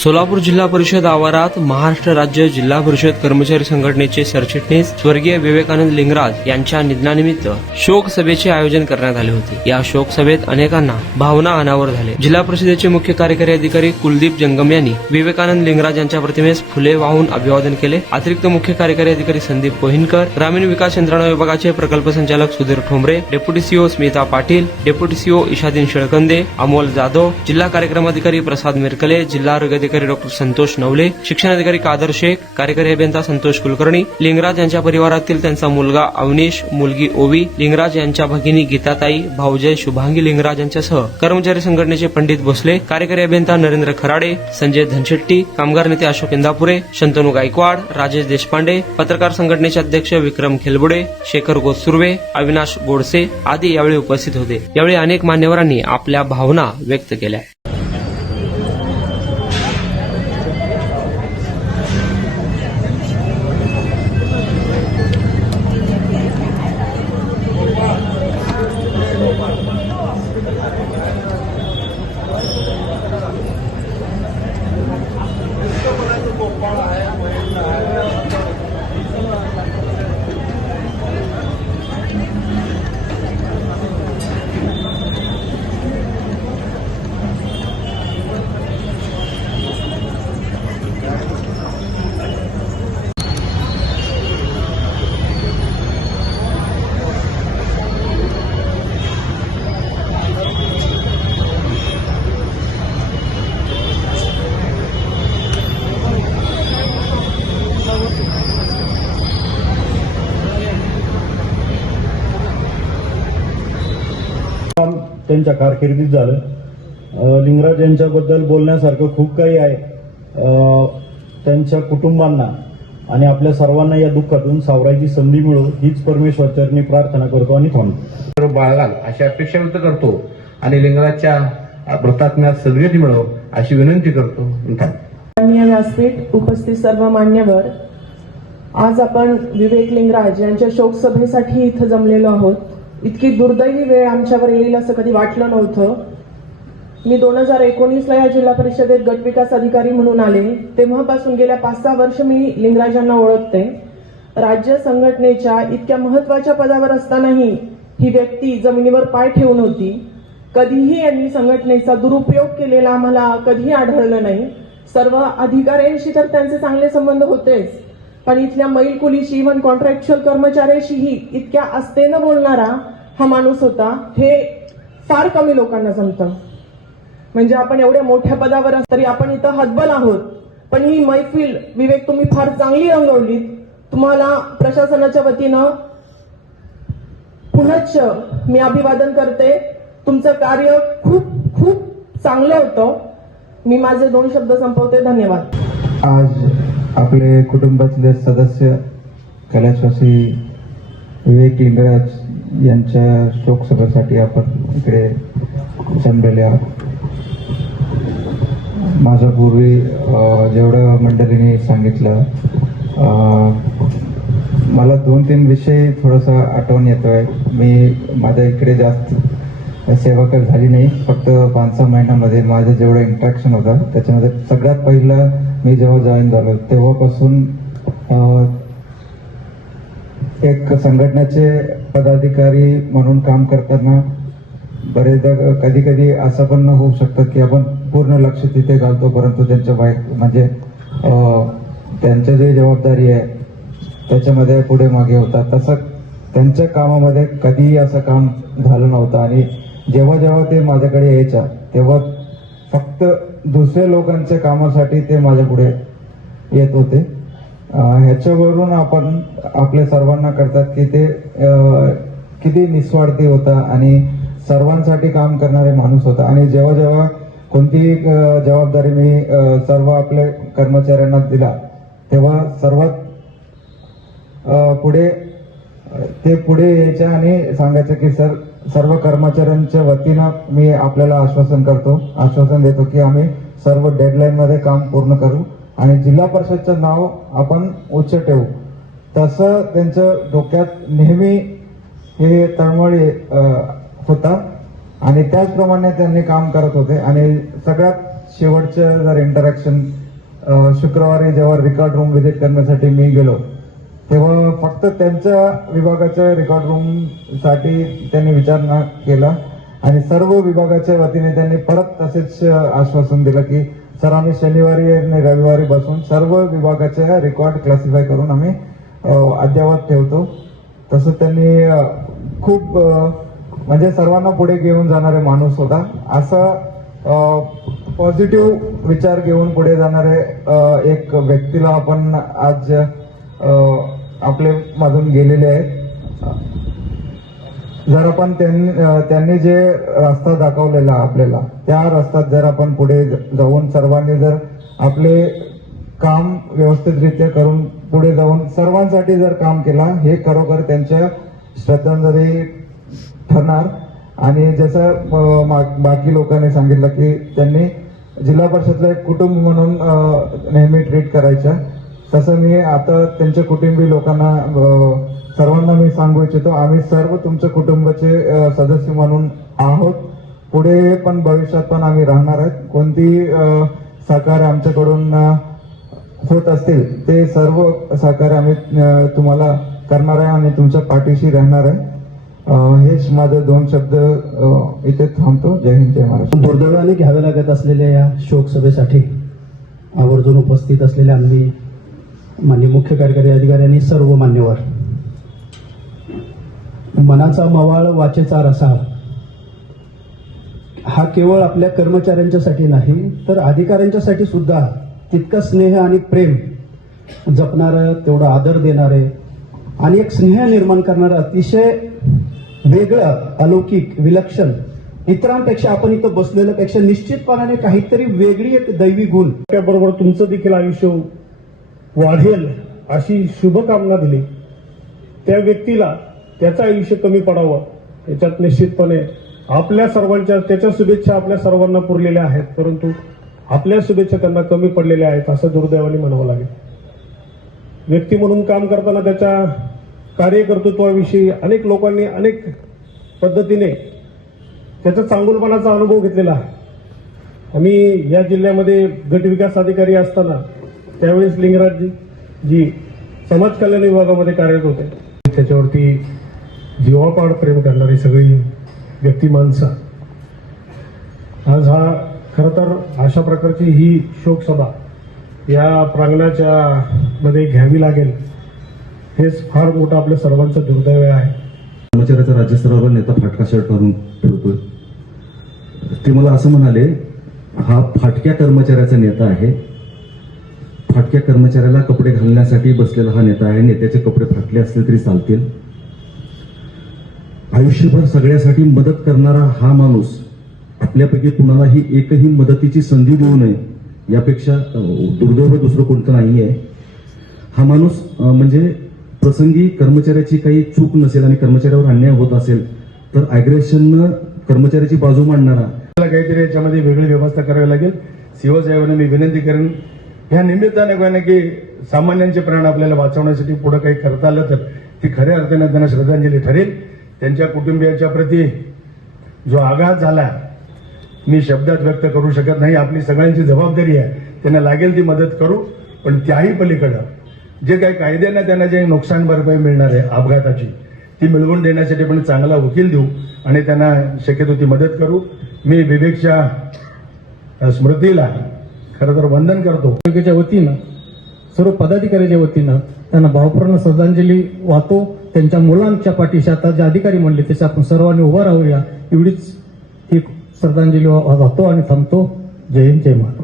सोलापूर जिल्हा परिषद आवारात महाराष्ट्र राज्य जिल्हा परिषद कर्मचारी संघटनेचे सरचिटणीस स्वर्गीय विवेकानंद लिंगराज यांच्या निधनानिमित्त शोक सभेचे आयोजन करण्यात आले होते। या शोक सभेत अनेकांना भावना अनावर झाले। जिल्हा परिषदेचे मुख्य कार्यकारी अधिकारी कुलदीप जंगम यांनी विवेकानंद लिंगराज यांच्या प्रतिमेस फुले वाहून अभिवादन केले। अतिरिक्त मुख्य कार्यकारी अधिकारी संदीप कोहिनकर, ग्रामीण विकास यंत्रणा विभागाचे प्रकल्प संचालक Sudhir Thombare, deputy CEO Smita Patil, deputy CEO Ishadin Shelkande, Amol Jadhav, जिल्हा कार्यक्रम अधिकारी प्रसाद मिरकले, जिल्हा आरोग्य अधिकारी डॉक्टर संतोष नवले, शिक्षण अधिकारी कादर शेख, कार्यकारी अभियंता संतोष कुलकर्णी, लिंगराज यांच्या परिवारातील त्यांचा मुलगा अवनीश, मुलगी ओवी, लिंगराज यांच्या भगिनी गीताताई, भाऊजय शुभांगी लिंगराज यांच्यासह कर्मचारी संघटनेचे पंडित भोसले, कार्यकारी अभियंता नरेंद्र खराडे, संजय धनशेट्टी, कामगार नेते अशोक इंदापुरे, शंतनू गायकवाड, राजेश देशपांडे, पत्रकार संघटनेचे अध्यक्ष विक्रम खेलबुडे, शेखर गोतसुर्वे, अविनाश गोडसे आदी यावेळी उपस्थित होते। यावेळी अनेक मान्यवरांनी आपल्या भावना व्यक्त केल्या। त्यांच्या कारकिर्दीत झालं। लिंगराज यांच्याबद्दल बोलण्यासारखं खूप काही आहे। त्यांच्या कुटुंबांना आणि आपल्या सर्वांना या दुःखातून सावरायची संधी मिळो हीच परमेश्वरचरणी प्रार्थना करतो आणि थांबतो। बाळगाल अशी अपेक्षा व्यक्त करतो आणि लिंगराजच्या व्रतात्म्यात सद्गती मिळो अशी विनंती करतो। माननीय व्यासपीठ, उपस्थित सर्व मान्यवर, आज आपण विवेक लिंगराज यांच्या शोक सभेसाठी इथं जमलेलो आहोत। इतकी दुर्दैवी वेळ आमच्यावर येईल असं कधी वाटलं नव्हतं। मी 2019ला या जिल्हा परिषदेत गट विकास अधिकारी म्हणून आले। तेव्हापासून गेल्या 5-6 वर्ष मी लिंगराजांना ओळखते। राज्य संघटनेच्या इतक्या महत्वाच्या पदावर असतानाही ही व्यक्ती जमिनीवर पाय ठेवून होती। कधीही यांनी संघटनेचा दुरुपयोग केलेला आम्हाला कधीही आढळलं नाही। सर्व अधिकाऱ्यांशी तर त्यांचे चांगले संबंध होतेच, पण इथल्या मैलकुलीशी, इव्हन कॉन्ट्रॅक्च्युअल कर्मचाऱ्याशीही इतक्या आस्थेनं बोलणारा हा माणूस होता। हे फार कमी लोकांना जमतं। म्हणजे आपण एवढ्या मोठ्या पदावर तरी आपण इथं हतबल आहोत, पण ही मैफिल विवेक तुम्ही फार चांगली रंगवलीत। तुम्हाला प्रशासनाच्या वतीनं पुनश्च मी अभिवादन करते। तुमचं कार्य खूप खूप चांगलं होतं। मी माझे 2 शब्द संपवते। धन्यवाद। आज आपले कुटुंबातले सदस्य कैलासवासी विवेक लिंगराज यांच्या शोक सभेसाठी आपण इकडे जमलेले आहोत। माझ्या पूर्वी जेवढं मंडळींनी सांगितलं, मला 2-3 विषय थोडासा आठवण येतोय। मी माझ्या इकडे जास्त सेवा कर झाली नाही, फक्त 5-6 महिन्यामध्ये माझं जेवढं इंटरॅक्शन होतं त्याच्यामध्ये सगळ्यात पहिलं मी जेव्हा जॉईन झालो तेव्हापासून एक संघटनेचे पदाधिकारी म्हणून काम करताना बरेचदा कधी कधी असं पण होऊ शकतं की आपण पूर्ण लक्ष तिथे घालतो, परंतु त्यांच्या म्हणजे त्यांच्या जी जबाबदारी आहे त्याच्यामध्ये पुढे मागे होतात। तसं त्यांच्या कामामध्ये कधीही असं काम झालं नव्हतं आणि जेव्हा जेव्हा ते माझ्याकडे यायच्या तेव्हा फक्त दुसऱ्या लोकांच्या कामासाठी ते माझ्या पुढे येत होते। ह्याच्यावरून आपण आपल्या सर्वांना करतात की ते किती निस्वार्थी होता आणि सर्वांसाठी काम करणारे माणूस होता। आणि जेव्हा जेव्हा कोणतीही जबाबदारी मी सर्व आपल्या कर्मचाऱ्यांना दिला तेव्हा सर्वात पुढे यायच्या आणि सांगायचं की सर्व कर्मचाऱ्यांच्या वतीनं मी आपल्याला आश्वासन देतो की आम्ही सर्व डेडलाईन मध्ये काम पूर्ण करू आणि जिल्हा परिषदचं नाव आपण उच्च ठेवू। तसं त्यांच्या डोक्यात नेहमी हे तळमळ होता आणि त्याचप्रमाणे त्यांनी काम करत होते। आणि सगळ्यात शेवटचं जर इंटरॅक्शन शुक्रवारी जेव्हा रेकॉर्ड रूम व्हिजिट करण्यासाठी मी गेलो तेव्हा फक्त त्यांच्या विभागाच्या रेकॉर्ड रूम साठी त्यांनी विचारणा केला आणि सर्व विभागाच्या वतीने त्यांनी परत तसेच आश्वासन दिलं की सर आम्ही शनिवारी आणि रविवारी बसून सर्व विभागाच्या रेकॉर्ड क्लासिफाय करून आम्ही अद्ययावत ठेवतो. तसं त्यांनी खूप म्हणजे सर्वांना पुढे घेऊन जाणारे माणूस होता. असं पॉझिटिव्ह विचार घेऊन पुढे जाणारे एक व्यक्तीला आपण आज आपले मधून गेलेले आहेत. जर आपण त्यांनी जे रस्ता दाखवलेला आपल्याला त्या रस्त्यात जर आपण पुढे जाऊन सर्वांनी जर आपले काम व्यवस्थितरित्या करून पुढे जाऊन सर्वांसाठी जर काम केला हे खरोखर त्यांच्या श्रद्धांजली ठरणार. आणि जसं बाकी लोकांनी सांगितलं की त्यांनी जिल्हा परिषदला एक कुटुंब म्हणून नेहमी ट्रीट करायचं, तसं मी आता त्यांच्या कुटुंबी लोकांना सर्वांना मी सांगू इच्छितो आम्ही सर्व तुमच्या कुटुंबाचे सदस्य म्हणून आहोत. पुढे पण भविष्यात पण आम्ही राहणार आहेत. कोणती सहकार्य आमच्याकडून होत असतील ते सर्व सहकार्य आम्ही तुम्हाला करणार आहे आणि तुमच्या पाठीशी राहणार आहे. हेच माझे 2 शब्द इथे थांबतो. जय हिंद, जय महाराष्ट्र. दुर्दैवाने घ्याव्या लागत असलेल्या या शोकसभेसाठी आवर्जून उपस्थित असलेल्या आम्ही माननीय मुख्य कार्यकारी अधिकारी आणि सर्व मान्यवर, मनाचा मवाळ वाचेचा रसाळ हा केवळ आपल्या कर्मचाऱ्यांच्यासाठी नाही तर अधिकाऱ्यांच्यासाठी सुद्धा तितका स्नेह आणि प्रेम जपणारं, तेवढा आदर देणारे आणि एक स्नेह निर्माण करणारं अतिशय वेगळं, अलौकिक, विलक्षण, इतरांपेक्षा आपण इथं बसलेल्यापेक्षा निश्चितपणाने काहीतरी वेगळी एक दैवी गुण त्याबरोबर तुमचं देखील आयुष्य वाढेल अशी शुभकामना दिली. त्या व्यक्तीला त्याचं आयुष्य कमी पडावं याच्यात निश्चितपणे आपल्या सर्वांच्या त्याच्या शुभेच्छा आपल्या सर्वांना पुरलेल्या आहेत, परंतु आपल्या शुभेच्छा त्यांना कमी पडलेल्या आहेत असं दुर्दैवाने म्हणावं लागेल. व्यक्ती म्हणून काम करताना त्याच्या कार्यकर्तृत्वाविषयी अनेक लोकांनी अनेक पद्धतीने त्याचा चांगुलपणाचा अनुभव घेतलेला आहे. आम्ही या जिल्ह्यामध्ये गट विकास अधिकारी असताना त्यावेळेस लिंगराजजी समाज कल्याण विभागामध्ये कार्यरत होते. त्याच्यावरती जीवापाड प्रेम करणारी सगळी व्यक्ती माणसं आज हा खरं तर अशा प्रकारची ही शोकसभा या प्रांगणाच्या मध्ये घ्यावी लागेल हेच फार मोठं आपल्या सर्वांचं दुर्दैव आहे. कर्मचाऱ्याचा राज्यस्तरावर नेता फाटका शर्ट घालून फिरतोय. ते मला असं म्हणाले, हा फाटक्या कर्मचाऱ्याचा नेता आहे, फाटक्या कर्मचाऱ्याला कपडे घालण्यासाठी बसलेला हा नेता आहे. नेत्याचे कपडे फाटले असले तरी चालतील. आयुष्यभर सगळ्यासाठी मदत करणारा हा माणूस आपल्यापैकी कुणालाही एकही मदतीची संधी देऊ नये यापेक्षा दुर्दैव दुसरं कोणतं नाहीये. हा माणूस म्हणजे प्रसंगी कर्मचाऱ्याची काही चूक नसेल आणि कर्मचाऱ्यावर अन्याय होत असेल तर अग्रेशननं कर्मचाऱ्याची बाजू मांडणारा, काहीतरी याच्यामध्ये वेगळी व्यवस्था करावी लागेल. शिवसाहेबांना मी विनंती करेन ह्या निमित्ताने काय ना की सामान्यांचे प्राण आपल्याला वाचवण्यासाठी पुढे काही करता आलं तर ती खऱ्या अर्थाने त्यांना श्रद्धांजली ठरेल. त्यांच्या कुटुंबियांच्या प्रती जो आघात झाला मी शब्दात व्यक्त करू शकत नाही. आपली सगळ्यांची जबाबदारी आहे, त्यांना लागेल ती मदत करू. पण त्याही पलीकडं जे काही कायद्यानं त्यांना जे नुकसान भरपाई मिळणार आहे अपघाताची ती मिळवून देण्यासाठी पण चांगला वकील देऊ आणि त्यांना शक्यतो ती मदत करू. मी विवेकच्या स्मृतीला खरं तर वंदन करतो. च्या वतीनं सर्व पदाधिकाऱ्याच्या वतीनं त्यांना भावपूर्ण श्रद्धांजली वाहतो. त्यांच्या मुलांच्या पाठीशी आता जे अधिकारी म्हणले त्याच्या आपण सर्वांनी उभं राहूया एवढीच एक श्रद्धांजली वाहतो आणि थांबतो. जय हिंद, जय महाराष्ट्र.